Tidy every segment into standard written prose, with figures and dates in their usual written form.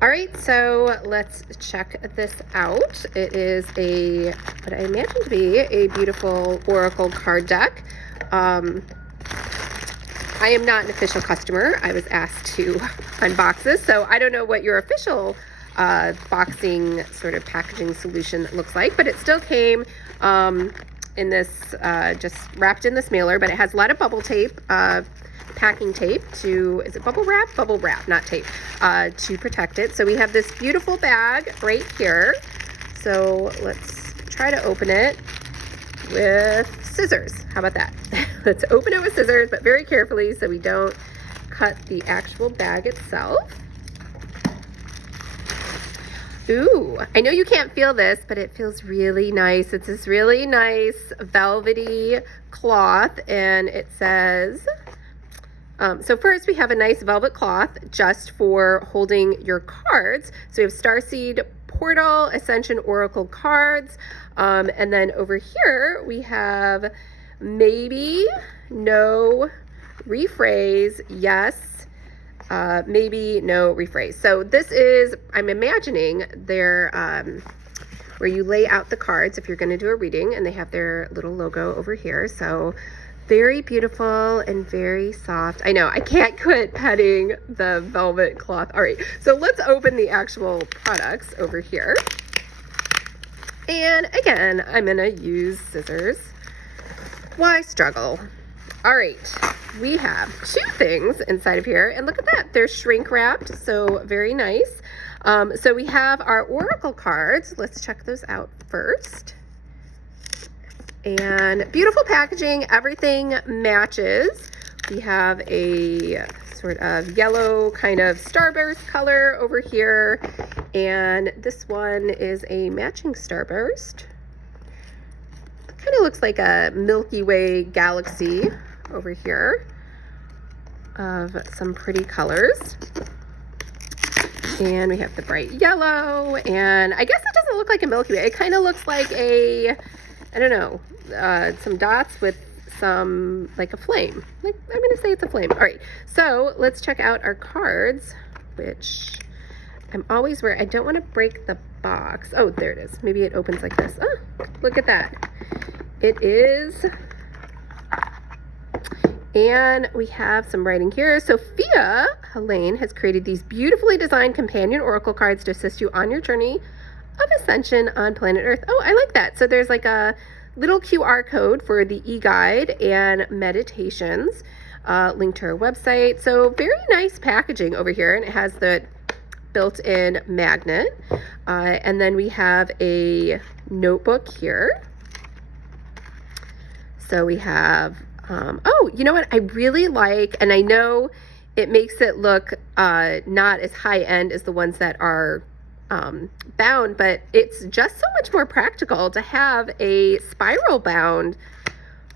All right, so let's check this out. It is what I imagine to be a beautiful Oracle card deck. I am not an official customer. I was asked to unbox this, so I don't know what your official boxing sort of packaging solution looks like, but it still came in this, just wrapped in this mailer, but it has a lot of bubble tape, packing tape is it bubble wrap? Bubble wrap, not tape, to protect it. So we have this beautiful bag right here. So let's try to open it with scissors. How about that? Let's open it with scissors, but very carefully so we don't cut the actual bag itself. Ooh, I know you can't feel this, but it feels really nice. It's this really nice velvety cloth, and it says, so first we have a nice velvet cloth just for holding your cards. So we have Starseed, Portal, Ascension, Oracle cards. And then over here we have maybe, no, rephrase, yes, maybe, no, rephrase. So this is, I'm imagining they're, where you lay out the cards if you're going to do a reading, and they have their little logo over here. So very beautiful and very soft. I know, I can't quit petting the velvet cloth. All right, so let's open the actual products over here. And again, I'm gonna use scissors. Why struggle? All right, we have two things inside of here, and look at that, they're shrink wrapped, so very nice. So we have our Oracle cards. Let's check those out first. And beautiful packaging, everything matches. We have a sort of yellow kind of starburst color over here, and this one is a matching starburst. Kind of looks like a Milky Way galaxy over here of some pretty colors. And we have the bright yellow, and I guess it doesn't look like a Milky Way. It kind of looks like a, I don't know, some dots with some, like a flame. Like, I'm going to say it's a flame. All right, so let's check out our cards, which I'm always I don't want to break the box. Oh, there it is. Maybe it opens like this. Oh, look at that. It is. And we have some writing here. Sophia Helene has created these beautifully designed companion oracle cards to assist you on your journey of ascension on planet Earth. Oh, I like that. So there's like a little QR code for the e-guide and meditations, linked to her website. So very nice packaging over here, and it has the built-in magnet. And then we have a notebook here. So we have, oh, you know what I really like, and I know it makes it look not as high-end as the ones that are bound, but it's just so much more practical to have a spiral bound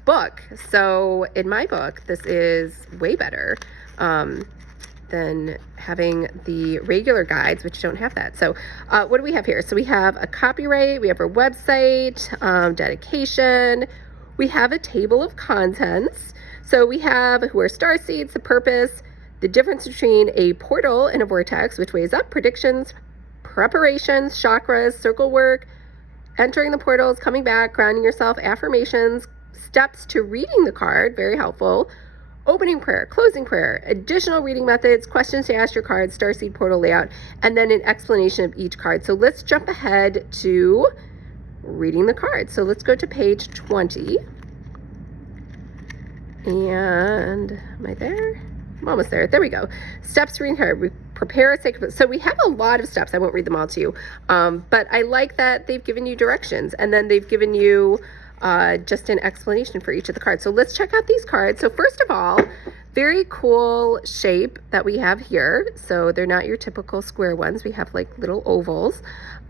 book. So in my book, this is way better than having the regular guides, which don't have that. So what do we have here? So we have a copyright, we have our website, dedication, we have a table of contents. So we have who are starseeds, the purpose, the difference between a portal and a vortex, which ways up, predictions, preparations, chakras, circle work, entering the portals, coming back, grounding yourself, affirmations, steps to reading the card, very helpful, opening prayer, closing prayer, additional reading methods, questions to ask your cards, starseed portal layout, and then an explanation of each card. So let's jump ahead to reading the cards. So let's go to page 20. And am I there? I'm almost there. There we go. Steps to reading card. We prepare a sacred. So we have a lot of steps. I won't read them all to you. But I like that they've given you directions, and then they've given you just an explanation for each of the cards. So let's check out these cards. So first of all, very cool shape that we have here. So they're not your typical square ones. We have like little ovals.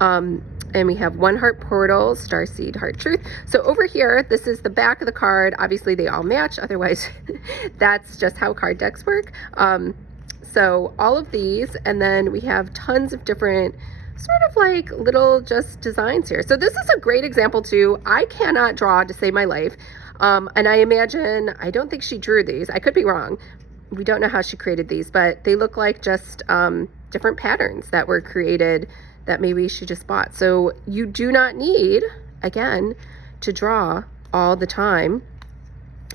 And we have one heart portal, starseed, heart truth. So over here, this is the back of the card. Obviously they all match. Otherwise, that's just how card decks work. So all of these, and then we have tons of different sort of like little just designs here. So this is a great example too. I cannot draw to save my life. And I imagine, I don't think she drew these. I could be wrong. we don't know how she created these, but they look like just different patterns that were created that maybe she just bought. So you do not need, again, to draw all the time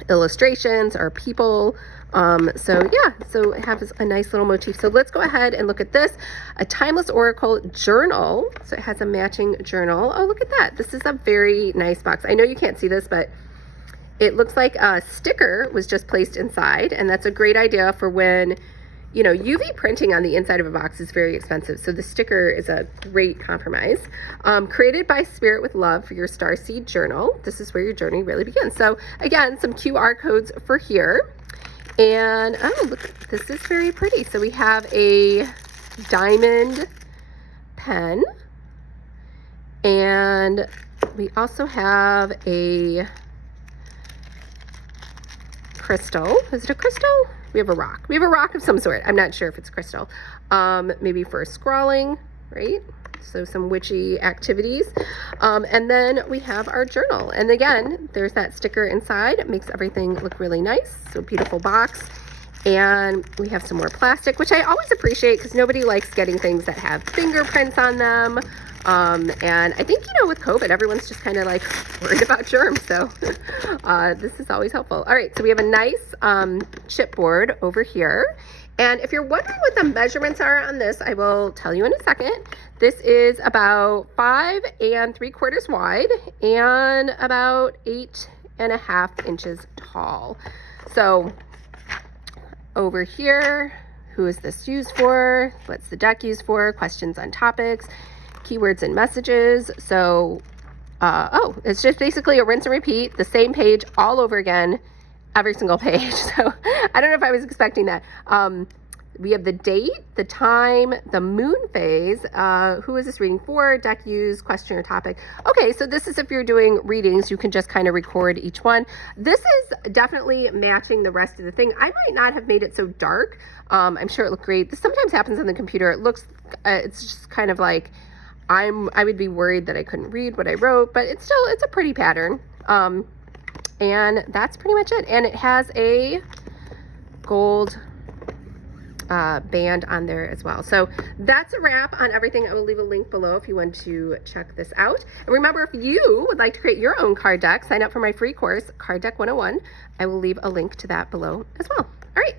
illustrations or people. So it has a nice little motif. So let's go ahead and look at this, a Timeless Oracle journal. So it has a matching journal. Oh, look at that. This is a very nice box. I know you can't see this, but it looks like a sticker was just placed inside, and that's a great idea for when, you know, UV printing on the inside of a box is very expensive. So the sticker is a great compromise. Created by Spirit with Love for your Starseed journal. This is where your journey really begins. So again, some QR codes for here. And oh, look, this is very pretty. So we have a diamond pen, and we also have a crystal. Is it a crystal? We have a rock. We have a rock of some sort. I'm not sure if it's crystal. Maybe for scrawling, right? So some witchy activities. And then we have our journal. And again, there's that sticker inside. It makes everything look really nice. So beautiful box. And we have some more plastic, which I always appreciate because nobody likes getting things that have fingerprints on them. And I think, you know, with COVID, everyone's just kind of like worried about germs. So this is always helpful. All right, so we have a nice chipboard over here. And if you're wondering what the measurements are on this, I will tell you in a second. This is about 5 3/4 wide and about 8.5 inches tall. So over here, who is this used for? What's the deck used for? Questions on topics, keywords and messages. So, it's just basically a rinse and repeat, the same page all over again, every single page. So I don't know if I was expecting that. We have the date, the time, the moon phase. Who is this reading for? Deck use, question or topic. Okay, so this is if you're doing readings, you can just kind of record each one. This is definitely matching the rest of the thing. I might not have made it so dark. I'm sure it looked great. This sometimes happens on the computer. It looks, it's just kind of like, I would be worried that I couldn't read what I wrote, but it's a pretty pattern. And that's pretty much it. And it has a gold band on there as well. So that's a wrap on everything. I will leave a link below if you want to check this out. And remember, if you would like to create your own card deck, sign up for my free course, Card Deck 101. I will leave a link to that below as well. All right.